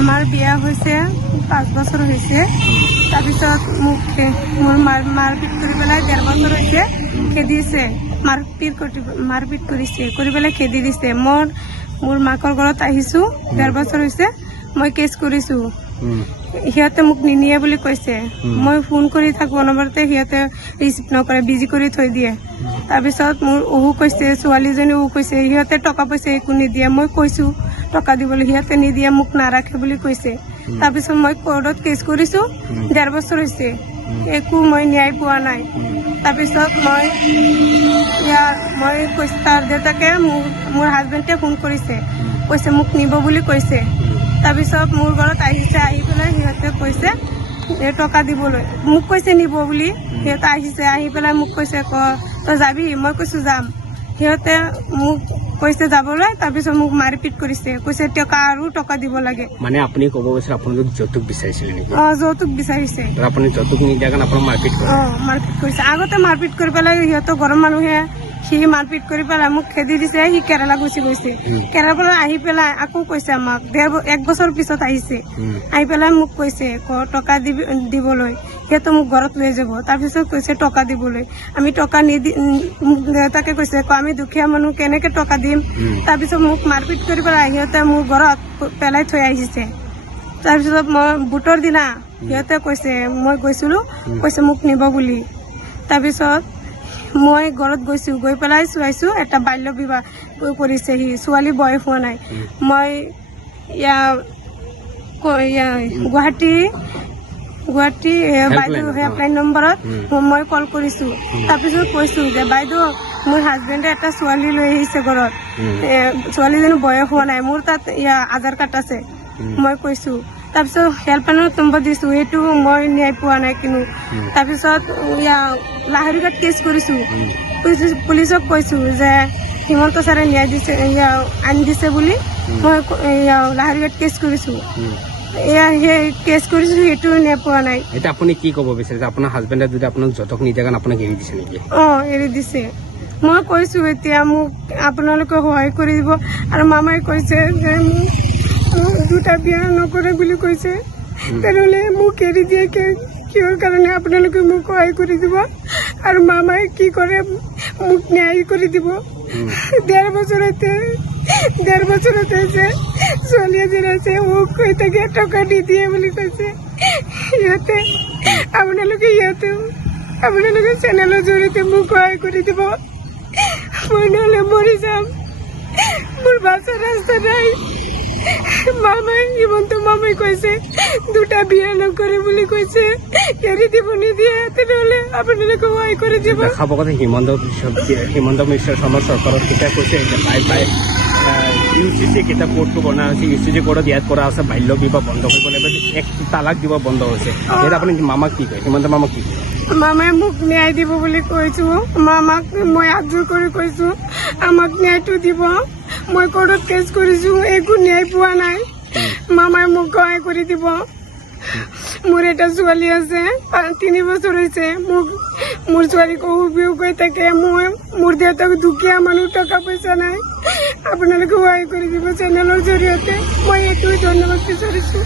আমাৰ বিয়া হয়েছে 5 বছৰ হয়েছে। তাৰপিছত মোক মোৰ মাৰপিট কৰি পেলাই 1.5 বছৰ হয়েছে খেদিছে, মাৰপিট কৰিছে কৰি পেলাই খেদি দিছে। মোৰ মাকৰ ঘৰত আহিছো 1.5 বছৰ হয়েছে, মই কেস কৰিছো। সিহঁতে মোক নিনিয়ে বুলি কৈছে। মই ফোন কৰি থাকো অনবৰতে, সিহঁতে ৰিচিভ নকৰে, বিজি কৰি থৈ দিয়ে। তাৰপিছত মোৰ অহু কৈছে, ছোৱালীজনীও কৈছে সিহঁতে টকা পইচা একো নিদিয়ে। মই কৈছো টকা দিবলৈ, সিহঁতে নিদিয়ে, মোক নাৰাখে বুলি কৈছে। তাৰপিছত মই কোৰ্টত কেছ কৰিছো, 1.5 বছৰ হৈছে, একো মই ন্যায় পোৱা নাই। তাৰপিছত মই কৈছো, তাৰ দেউতাকে মোৰ হাজবেণ্ডে ফোন কৰিছে, কৈছে মোক নিব বুলি কৈছে। তাৰপিছত মোৰ ঘৰত আহিছে, আহি পেলাই সিহঁতে কৈছে টকা দিবলৈ, মোক কৈছে নিব বুলি। সিহঁতে আহিছে, আহি পেলাই মোক কৈছে তই যাবি? মই কৈছো যাম। সিহঁতে মোক কৈছে যাবলৈ, তাৰপিছত মোক মাৰপিট কৰিছে, কৈছে টকা আৰু টকা দিব লাগে। মানে আপুনি ক'ব গৈছে আপোনালোক যৌতুক বিচাৰিছিলে নেকি? যৌতুক বিচাৰিছে। আপুনি যৌতুক নিদিয়াৰ কাৰণে আপোনাক মাৰপিট কৰিছে? মাৰপিট কৰিছে। আগতে মাৰপিট কৰি পেলাই সিহঁতৰ ঘৰৰ মানুহে সি মাৰপিট কৰি পেলাই মোক খেদি দিছে। সি কেৰালা গুচি গৈছে। কেৰালাৰ পৰা আহি পেলাই আকৌ কৈছে আমাক 1 বছৰ পিছত আহিছে, আহি পেলাই মোক কৈছে টকা দিবলৈ। সিহঁতে মোক ঘৰত লৈ যাব। তাৰপিছত কৈছে টকা দিবলৈ। আমি টকা মোক দেউতাকে কৈছে আমি দুখীয়া মানুহ কেনেকে টকা দিম। তাৰপিছত মোক মাৰপিট কৰি পেলাই সিহঁতে মোৰ ঘৰত পেলাই থৈ আহিছে। তাৰপিছত মই বুটৰ দিনা সিহঁতে কৈছে, মই গৈছিলো, কৈছে মোক নিব বুলি। তাৰপিছত মই ঘৰত গৈছো, গৈ পেলাই চোৱাইছো এটা বাল্য বিবাহ কৰিছে। সি ছোৱালী বয়স হোৱা নাই। মই গুৱাহাটী বাইদেউ হেল্পলাইন নম্বৰত মই কল কৰিছো। তাৰপিছত কৈছো যে বাইদেউ মোৰ হাজবেণ্ডে এটা ছোৱালী লৈ আহিছে ঘৰত, ছোৱালীজনী বয়স হোৱা নাই, মোৰ তাত আধাৰ কাৰ্ড আছে, মই কৈছো। তাৰপিছত হেল্পলাইনত নম্বৰ দিছো, সেইটো মই ন্যায় পোৱা নাই কিনো। তাৰপিছত লাহৰিঘাট কেছ কৰিছো, পুলিচক কৈছো যে হিমন্ত ছাৰে ন্যায় দিছে, আনি দিছে বুলি। মই লাহৰিঘাট কেছ কৰিছো, সেই কেছ কৰিছো, সেইটো ন্যায় পোৱা নাই। এতিয়া আপুনি কি ক'ব বিচাৰিছে? আপোনাৰ হাজবেণ্ডে যদি আপোনাক যৌতুক নিদিয়াৰ কাৰণে আপোনাক এৰি দিছে নেকি? এৰি দিছে। মই কৈছো এতিয়া মোক আপোনালোকে সহায় কৰি দিব। আৰু মামাই কৈছে যে মোক 2টা বিয়া নকৰে বুলি কৈছে। তেনেহ'লে মোক এৰি দিয়ে কিহৰ কাৰণে? আপোনালোকে মোক সহায় কৰি দিব। আৰু মামাই কি কৰে মোক ন্যায় কৰি দিব। 1.5 বছৰতে যে ছোৱালী এজনী আছে, মোক কৈ থাকে টকা নিদিয়ে বুলি কৈছে। আপোনালোকে চেনেলৰ জৰিয়তে মোক সহায় কৰি দিব। মই নহ'লে মৰি যাম, মোৰ বাচ্চাৰ ৰাস্তা নাই। হিমন্ত মামাই কৈছে 2টা বিয়া নকৰে বুলি কৈছে, এৰি দিব নিদিয়ে। তেনেহ'লে আপোনালোকে সহায় কৰি দিব। দেখা পোৱা হিমন্ত বিশ্ব শৰ্মা চৰকাৰক কেতিয়া কৈছে যে UCC কেতিয়া কোৰ্টটো বনোৱা হৈছে, UCC কোৰ্টত ইয়াত কৰা আছে বাল্য বিবাহ বন্ধ কৰিব লাগিব, 1 তালাক দিব বন্ধ হৈছে। এতিয়া আপুনি মামাক কি কয়? হিমন্ত মামাক কি কয়? মামাই মোক ন্যায় দিব বুলি কৈছো। মামাক মই আজোৰ কৰি কৈছো আমাক ন্যায়টো দিব। মই কোৰ্টত কেছ কৰিছো, একো ন্যায় পোৱা নাই। মামাই মোক সহায় কৰি দিব। মোৰ এটা ছোৱালী আছে, 3 বছৰ হৈছে। মোৰ ছোৱালীক অসুখ হৈ থাকে। মোৰ দেউতাক দুখীয়া মানুহ, টকা পইচা নাই। আপোনালোকে সহায় কৰি দিব চেনেলৰ জৰিয়তে। মই এইটোৱে ধন্যবাদ বিচাৰিছো।